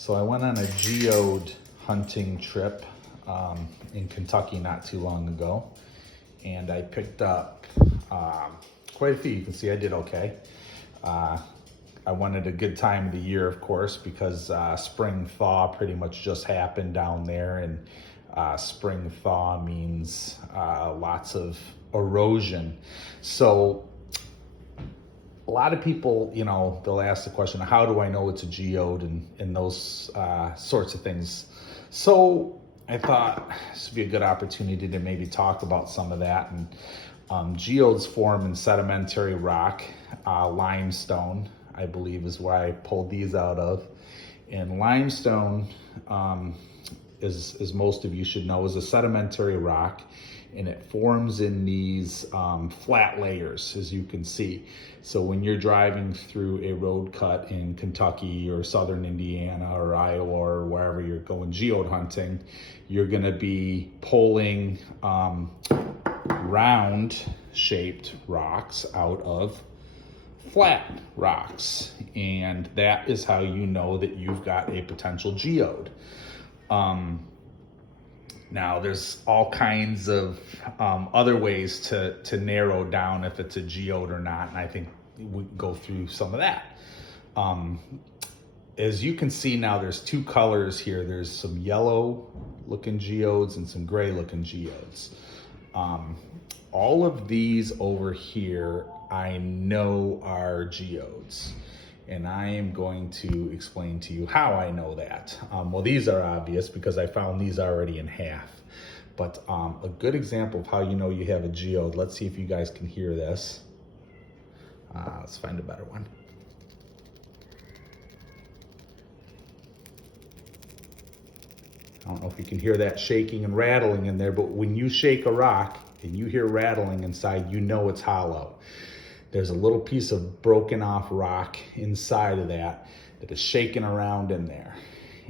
So I went on a geode hunting trip in Kentucky not too long ago, and I picked up quite a few. You can see I did okay. I wanted a good time of the year, of course, because spring thaw pretty much just happened down there, and spring thaw means lots of erosion. So a lot of people, they'll ask the question, how do I know it's a geode, and those sorts of things. So I thought this would be a good opportunity to maybe talk about some of that. And geodes form in sedimentary rock, limestone, I believe is where I pulled these out of. And limestone, as most of you should know, is a sedimentary rock, and it forms in these flat layers, as you can see. So when you're driving through a road cut in Kentucky or southern Indiana or Iowa or wherever you're going geode hunting, you're gonna be pulling round shaped rocks out of flat rocks. And that is how you know that you've got a potential geode. Now there's all kinds of other ways to narrow down if it's a geode or not, and I think we can go through some of that. As you can see now, there's two colors here. There's some yellow looking geodes and some gray looking geodes. All of these over here I know are geodes, and I am going to explain to you how I know that. Well, these are obvious because I found these already in half. But a good example of how you know you have a geode, let's see if you guys can hear this. Let's find a better one. I don't know if you can hear that shaking and rattling in there, but when you shake a rock and you hear rattling inside, you know it's hollow. There's a little piece of broken off rock inside of that is shaking around in there.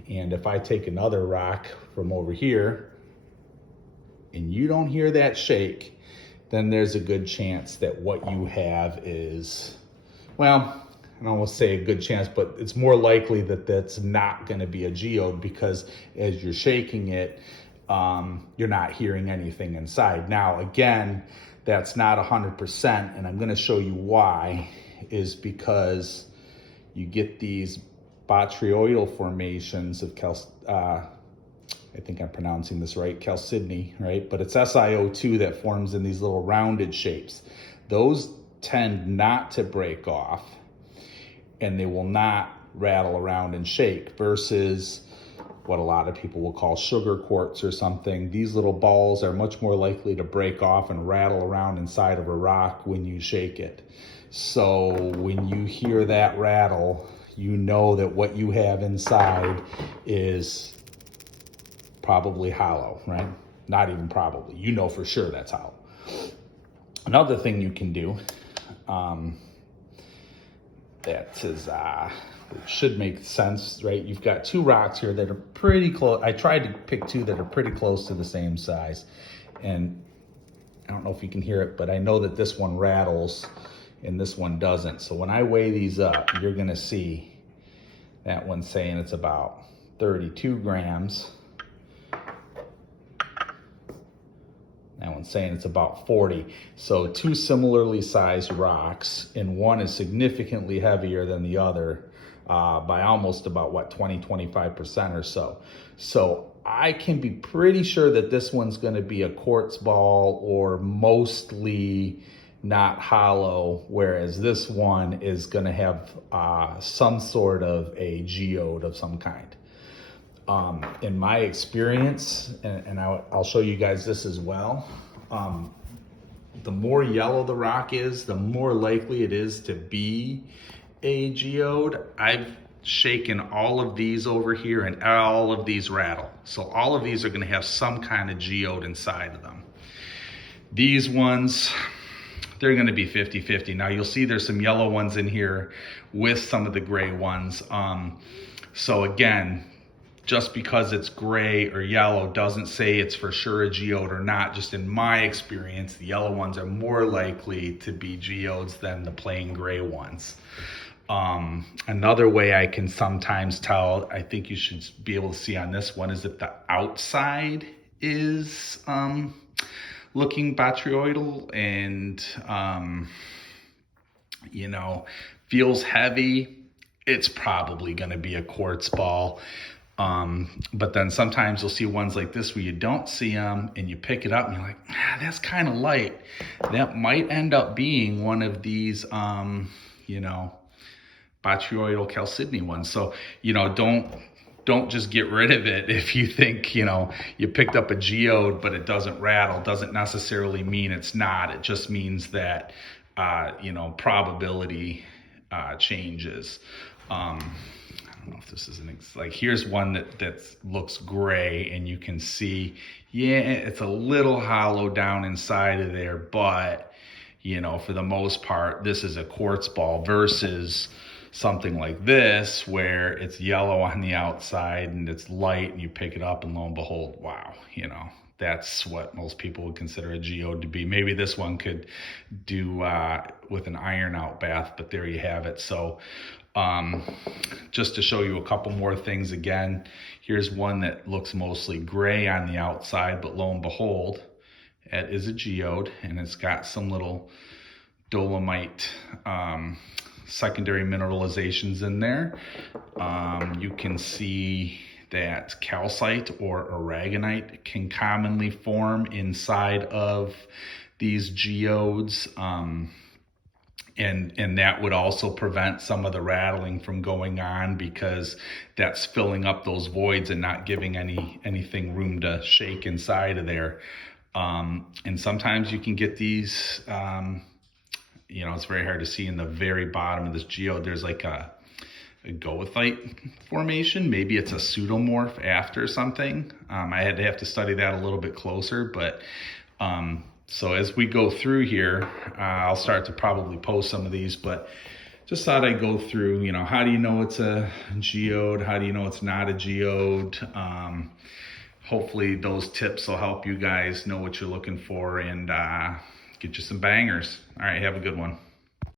And if I take another rock from over here and you don't hear that shake, then there's a good chance that what you have is, well, I don't want to say a good chance, but it's more likely that that's not going to be a geode, because as you're shaking it, you're not hearing anything inside. Now, again, that's not 100%, and I'm going to show you why, is because you get these botryoidal formations of I think I'm pronouncing this right, chalcedony, right? But it's SiO2 that forms in these little rounded shapes. Those tend not to break off, and they will not rattle around and shake, versus what a lot of people will call sugar quartz or something. These little balls are much more likely to break off and rattle around inside of a rock when you shake it. So when you hear that rattle, you know that what you have inside is probably hollow, right? Not even probably, you know for sure that's hollow. Another thing you can do that is it should make sense, right? You've got two rocks here that are pretty close. I tried to pick two that are pretty close to the same size, and I don't know if you can hear it, but I know that this one rattles and this one doesn't. So when I weigh these up, you're gonna see that one's saying it's about 32 grams. That one's saying it's about 40. So two similarly sized rocks, and one is significantly heavier than the other by almost about, 20-25% or so. So I can be pretty sure that this one's gonna be a quartz ball or mostly not hollow, whereas this one is gonna have some sort of a geode of some kind. In my experience, and I'll show you guys this as well, the more yellow the rock is, the more likely it is to be a geode. I've shaken all of these over here and all of these rattle. So all of these are gonna have some kind of geode inside of them. These ones, they're gonna be 50-50. Now you'll see there's some yellow ones in here with some of the gray ones. So again, just because it's gray or yellow doesn't say it's for sure a geode or not. Just in my experience, the yellow ones are more likely to be geodes than the plain gray ones. Another way I can sometimes tell, I think you should be able to see on this one, is if the outside is looking botryoidal and you know, feels heavy, it's probably going to be a quartz ball. But then sometimes you'll see ones like this where you don't see them and you pick it up and you're like, that's kind of light. That might end up being one of these, you know, botryoidal chalcedony ones. So, you know, don't just get rid of it if you think, you know, you picked up a geode but it doesn't rattle. Doesn't necessarily mean it's not. It just means that you know, probability changes. I don't know if this is like, here's one that looks gray and you can see, yeah, it's a little hollow down inside of there, but you know, for the most part, this is a quartz ball versus something like this where it's yellow on the outside and it's light and you pick it up and lo and behold, wow, you know, that's what most people would consider a geode to be. Maybe this one could do with an iron out bath, but there you have it. So just to show you a couple more things again, here's one that looks mostly gray on the outside, but lo and behold, it is a geode and it's got some little dolomite secondary mineralizations in there. You can see that calcite or aragonite can commonly form inside of these geodes. And that would also prevent some of the rattling from going on because that's filling up those voids and not giving anything room to shake inside of there. And sometimes you can get these, you know, it's very hard to see in the very bottom of this geode. There's like a goethite formation. Maybe it's a pseudomorph after something. I had to have to study that a little bit closer, but so as we go through here, I'll start to probably post some of these, but just thought I'd go through, you know, how do you know it's a geode? How do you know it's not a geode? Hopefully those tips will help you guys know what you're looking for and get you some bangers. All right, have a good one.